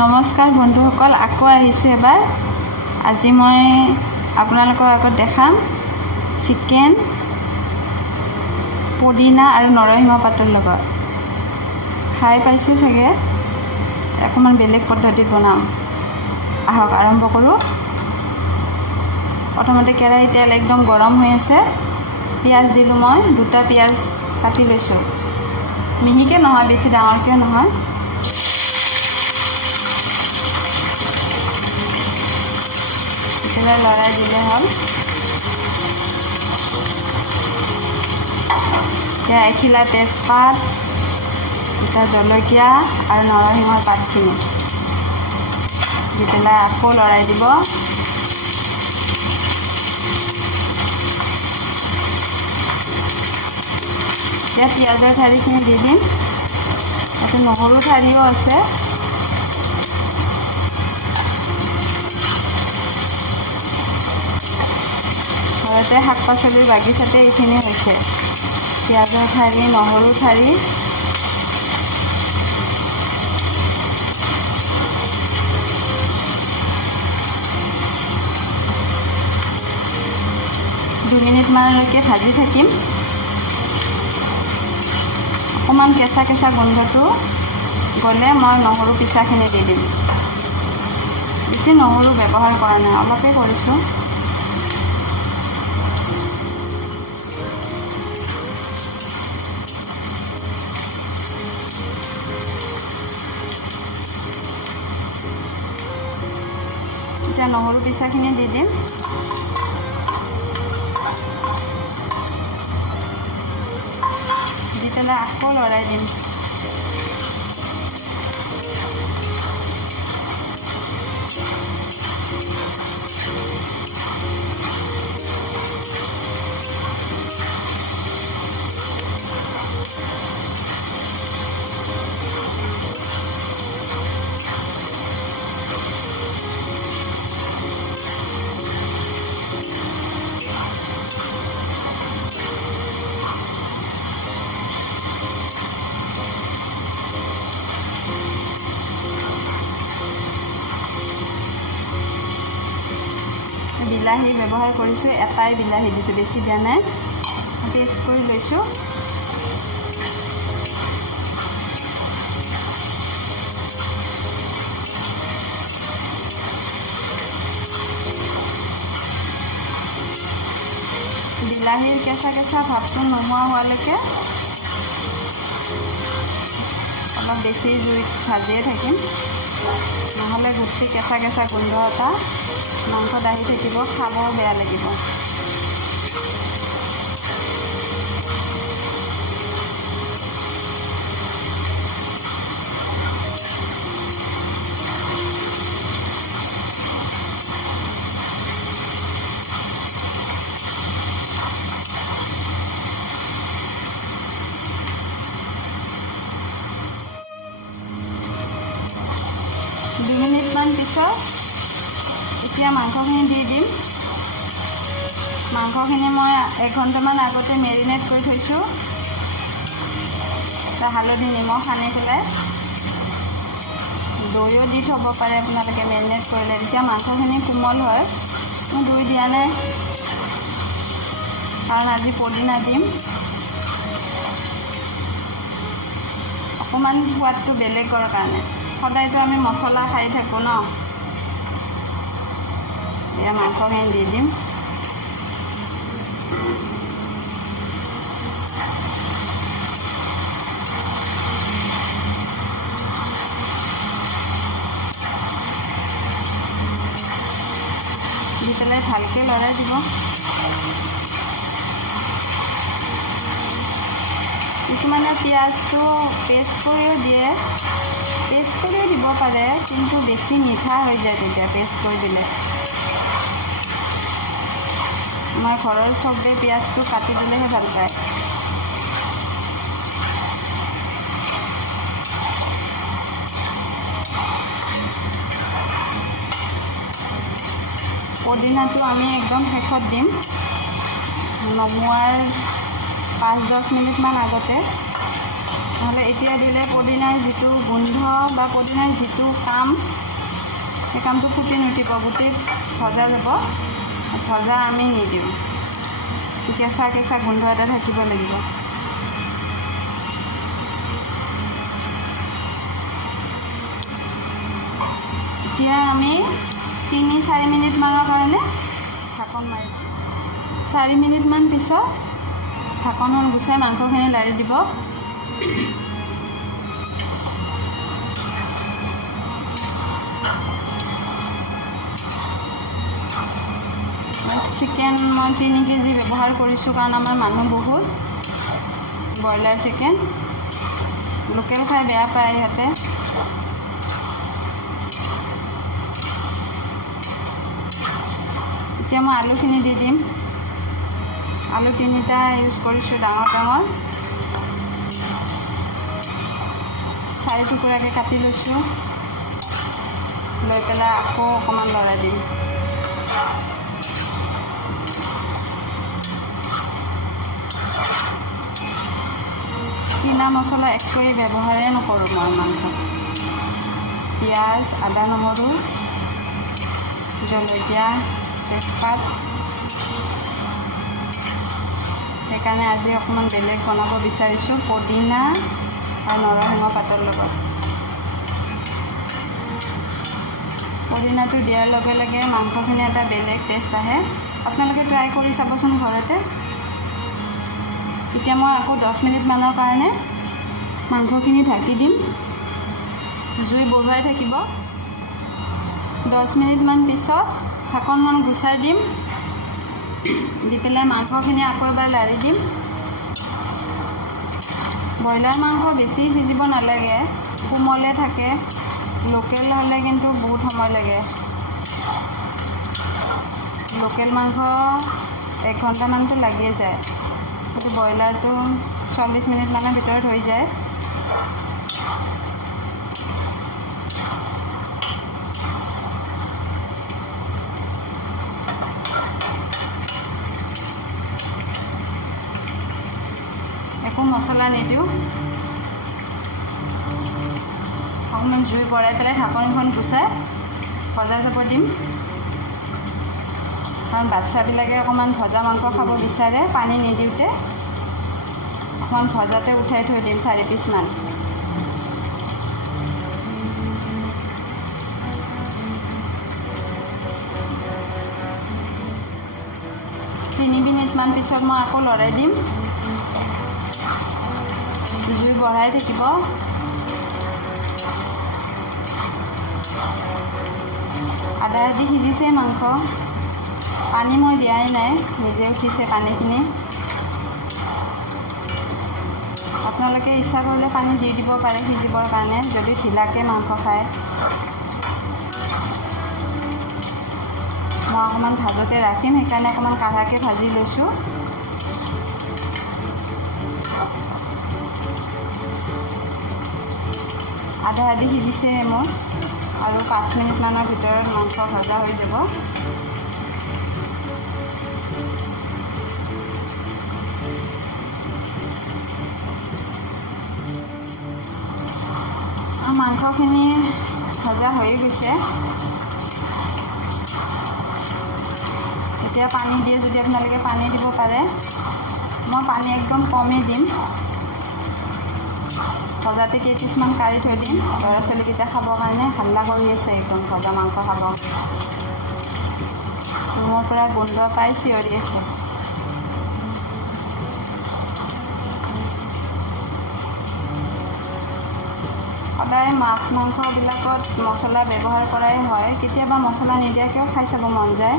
নমস্কাৰ বন্ধুসকল, আকৌ আহিছোঁ এবাৰ। আজি মই আপোনালোকৰ আগত দেখাম চিকেন পুদিনা আৰু নৰসিংহ পাতৰ লগত। খাই পাইছে চাগে, অকণমান বেলেগ পদ্ধতিত বনাম। আহক আৰম্ভ কৰোঁ। প্ৰথমতে কেৰাহীত তেল একদম গৰম হৈ আছে। পিঁয়াজ দিলোঁ, মই 2টা পিঁয়াজ কাটি লৈছোঁ। মিহিকৈ নহয়, বেছি ডাঙৰকৈ নহয়। লৰাই দিলে হ'ল। এতিয়া এখিলা তেজপাত, এটা জলকীয়া আৰু নৰসিংহৰ পাতখিনি দি পেলাই আকৌ লৰাই দিব। এতিয়া পিঁয়াজৰ ঠাৰিখিনি দি দিম। তাতে নহৰু ঠাৰিও আছে। ঘৰতে শাক পাচলিৰ বাগিচাতে এইখিনি হৈছে। পিঁয়াজৰ ঠাৰি, নহৰু ঠাৰি, দুমিনিটমানলৈকে ভাজি থাকিম। অকণমান কেঁচা কেঁচা গোন্ধটো গ'লে মই নহৰু পিচাখিনি দি দিম। বেছি নহৰু ব্যৱহাৰ কৰা নাই, অলপেই কৰিছোঁ। এতিয়া নহৰু পিচাখিনি দি দিম। দি পেলাই আকৌ লৰাই দিম। বিলাহী ব্যৱহাৰ কৰিছোঁ, এটাই বিলাহী দিছোঁ, বেছি দিয়া নাই। পেষ্ট কৰি লৈছোঁ। বিলাহীৰ কেঁচা কেঁচা ভাৱটো নোহোৱা হোৱালৈকে অলপ বেছি জুইত ভাজিয়ে থাকিম, নহ'লে গোটেই কেঁচা কেঁচা গোন্ধ এটা মাংসত আহি থাকিব, খাবও বেয়া লাগিব। দুমিনিটমান পিছত এতিয়া মাংসখিনি দি দিম। মাংসখিনি মই 1 ঘণ্টামান আগতে মেৰিনেট কৰি থৈছোঁ। হালধি নিমখ সানি পেলাই, দৈও দি থ'ব পাৰে আপোনালোকে মেৰিনেট কৰিলে, তেতিয়া মাংসখিনি কোমল হয়। মই দৈ দিয়া নাই, কাৰণ আজি পুদিনা দিম। অকণমান সোৱাদটো বেলেগৰ কাৰণে। সদায়তো আমি মছলা খাই থাকোঁ ন। এতিয়া মাংসখিনি দি দিম। দি পেলাই ভালকৈ লৰাই দিব। কিছুমানে পিঁয়াজটো পেষ্ট কৰিও দিয়ে, পেষ্ট কৰিও দিব পাৰে, কিন্তু বেছি মিঠা হৈ যায় তেতিয়া পেষ্ট কৰি দিলে। আমাৰ ঘৰৰ চবেই পিঁয়াজটো কাটি দিলেহে ভাল পায়। পুদিনাটো আমি একদম শেষত দিম, নমোৱাৰ 5-10 মিনিটমান আগতে। নহ'লে এতিয়া দিলে পদিনাৰ যিটো গোন্ধ বা পদিনাৰ যিটো কাম সেই কামটো ফুটি নুঠিব, গোটেই ভজা যাব। ভজা আমি নিদিওঁ, কেঁচা কেঁচা গোন্ধ এটা থাকিব লাগিব। এতিয়া আমি 3-4 মিনিটমানৰ কাৰণে ঢাকন মাৰি 4 মিনিটমান পিছত ঢাকনখন গুচাই মাংসখিনি লাৰি দিব। চিকেন মই 3 কেজি ব্যৱহাৰ কৰিছোঁ, কাৰণ আমাৰ মানুহ বহুত। ব্ৰইলাৰ চিকেন লোকেল খাই বেয়া পায় ইহঁতে। এতিয়া মই আলুখিনি দি দিম। আলু 3টা ইউজ কৰিছোঁ, ডাঙৰ ডাঙৰ 4 টুকুৰাকৈ কাটি লৈছোঁ। লৈ পেলাই আকৌ অকণমান লৰাই দিম। কিনা মছলা একোৱেই ব্যৱহাৰেই নকৰোঁ মই মাংস। পিঁয়াজ, আদা, নহৰু, জলকীয়া, তেজপাত। সেইকাৰণে আজি অকণমান বেলেগ বনাব বিচাৰিছোঁ, পদিনা আৰু নৰসিংহ পাতৰ লগত। পদিনাটো দিয়াৰ লগে লগে মাংসখিনি এটা বেলেগ টেষ্ট আহে। আপোনালোকে ট্ৰাই কৰি চাবচোন ঘৰতে। এতিয়া মই আকৌ 10 মিনিটমানৰ কাৰণে মাংসখিনি ঢাকি দিম। জুই বঢ়াই থাকিব। 10 মিনিটমান পিছত ঢাকনখন গুচাই দিম। দি পেলাই মাংসখিনি আকৌ এবাৰ লাৰি দিম। ব্ৰইলাৰ মাংস বেছি সিজিব নালাগে, কোমলে থাকে। লোকেল হ'লে কিন্তু বহুত সময় লাগে। লোকেল মাংস 1 ঘণ্টামানটো লাগিয়ে যায়, কিন্তু ব্ৰইলাৰটো 40 মিনিটমানৰ ভিতৰত হৈ যায়। একো মছলা নিদিওঁ, অকণমান জুই বঢ়াই পেলাই ঢাকনিখন গুচাই ভজা যাব দিম। কাৰণ বাচ্ছাবিলাকে অকণমান ভজা মাংস খাব বিচাৰে। পানী নিদিওঁতে অকণমান ভজাতে উঠাই থৈ দিম 4 পিচমান। তিনি মিনিটমান পিছত মই আকৌ লৰাই দিম। জুই বঢ়াই থাকিব। আধা আধি সিজিছে মাংস, পানী মই দিয়াই নাই, নিজে উঠিছে পানীখিনি। আপোনালোকে ইচ্ছা কৰিলে পানী দি দিব পাৰে সিজিবৰ কাৰণে, যদি ঢিলাকৈ মাংস খায়। মই অকণমান ভাজতে ৰাখিম, সেইকাৰণে অকণমান কাঢ়াকৈ ভাজি লৈছোঁ। আধা আধি সিজিছে মোৰ, আৰু 5 মিনিটমানৰ ভিতৰত মাংস ভজা হৈ যাব। মাংসখিনি ভজা হৈ গৈছে। এতিয়া পানী দিয়ে যদি আপোনালোকে পানী দিব পাৰে। মই পানী একদম কমেই দিম। ভজাতে কেইপিচমান কাঢ়ি থৈ দিম, ল'ৰা ছোৱালীকেইটা খাবৰ কাৰণে। হাল্লা কৰি আছে একদম, ভজা মাংস খাব। ৰুমৰ পৰা গোন্ধ পাই চিঞৰি আছে। সদায় মাছ মাংসবিলাকত মছলা ব্যৱহাৰ কৰাই হয়, কেতিয়াবা মছলা নিদিয়াকৈও খাই চাব মন যায়।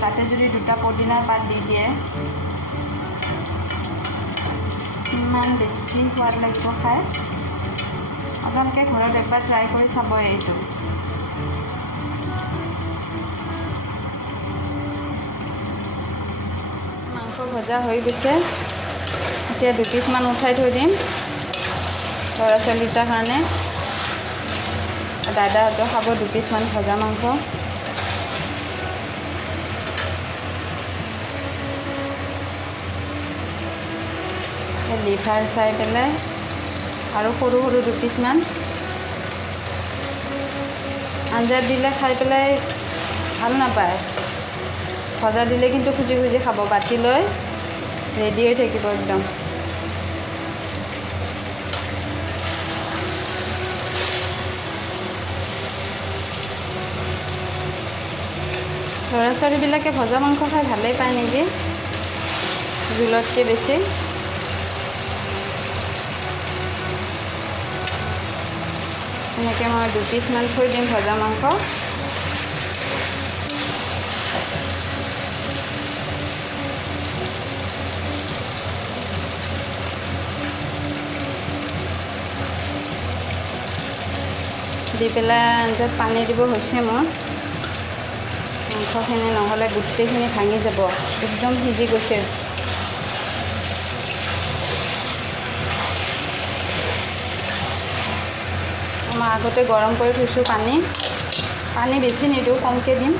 তাতে যদি 2টা পদিনাৰ পাত দি দিয়ে, ইমান বেছি সোৱাদ লাগিব খাই। আপোনালোকে ঘৰত একবাৰ ট্ৰাই কৰি চাব এইটো। মাংস ভজা হৈ গৈছে। এতিয়া 2 পিচমান উঠাই থৈ দিম ল'ৰা ছোৱালীকেইটাৰ কাৰণে। দাদাহঁতেও খাব 2 পিচমান ভজা মাংস। লিভাৰ চাই পেলাই আৰু সৰু সৰু 2 পিচমান আঞ্জাত দিলে খাই পেলাই ভাল নাপায়, ভজা দিলে কিন্তু খুজি খুজি খাব। বাতি লৈ ৰেডি হৈ থাকিব একদম। ল'ৰা ছোৱালীবিলাকে ভজা মাংস খাই ভালেই পায় নেকি, জোলতকৈ বেছি। এনেকৈ মই 2 পিচমান থৈ দিম ভজা মাংস। দি পেলাই আঞ্জাত পানী দিব হৈছে মোৰ। মাংসখিনি নহ'লে গোটেইখিনি ভাঙি যাব, একদম সিজি গৈছে। মই আগতে গৰম কৰি থৈছোঁ পানী বেছি নিদিওঁ, কমকৈ দিম।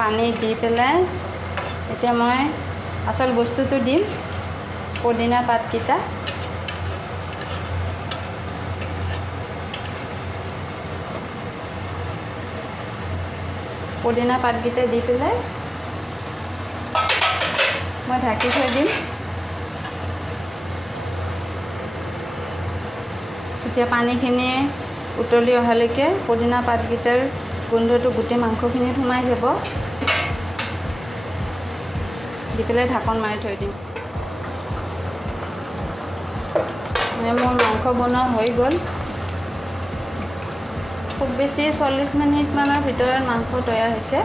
পানী দি পেলাই এতিয়া মই আচল বস্তুটো দিম, পদিনা পাতকেইটা। পদিনা পাতকেইটা দি পেলাই মই ঢাকি থৈ দিম। এতিয়া পানীখিনি উতলি অহালৈকে পদিনা পাতকেইটাৰ গোন্ধটো গোটেই মাংসখিনিত সোমাই যাব। দি পেলাই ঢাকন মাৰি থৈ দিম। মোৰ মাংস বনোৱা হৈ গ'ল। খুব বেছি 40 মিনিটমানৰ ভিতৰত মাংস তৈয়াৰ হৈছে।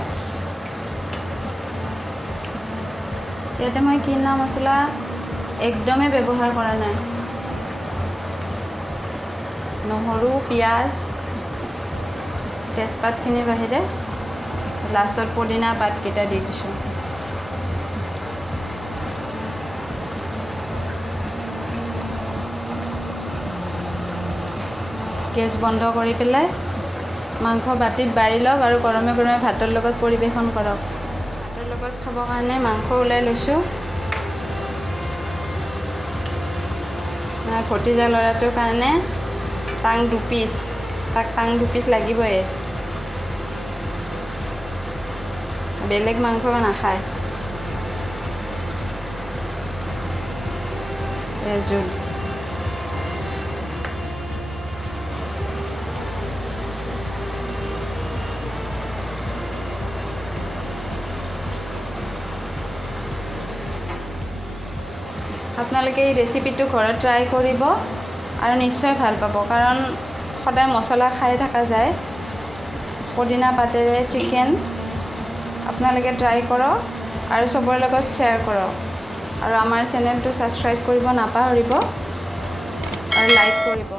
ইয়াতে মই কিনা মছলা একদমেই ব্যৱহাৰ কৰা নাই। নহৰু, পিঁয়াজ, তেজপাতখিনিৰ বাহিৰে লাষ্টত পদিনা পাতকেইটা দি দিছোঁ। গেছ বন্ধ কৰি পেলাই মাংস বাতিত বাঢ়ি লওক আৰু গৰমে গৰমে ভাতৰ লগত পৰিৱেশন কৰক। ভাতৰ লগত খাবৰ কাৰণে মাংস ওলাই লৈছোঁ। ভতিজা ল'ৰাটোৰ কাৰণে টাং 2 পিচ, তাক টাং 2 পিচ লাগিবই। বেলেগ মাংস নাখায়। জোল আপোনালোকে এই ৰেচিপিটো ঘৰত ট্ৰাই কৰিব আৰু নিশ্চয় ভাল পাব, কাৰণ সদায় মছলা খাই থকা যায়। পদিনা পাতেৰে চিকেন আপোনালোকে ট্ৰাই কৰক আৰু চবৰে লগত শ্বেয়াৰ কৰক। আৰু আমাৰ চেনেলটো ছাবস্ক্ৰাইব কৰিব নাপাহৰিব আৰু লাইক কৰিব।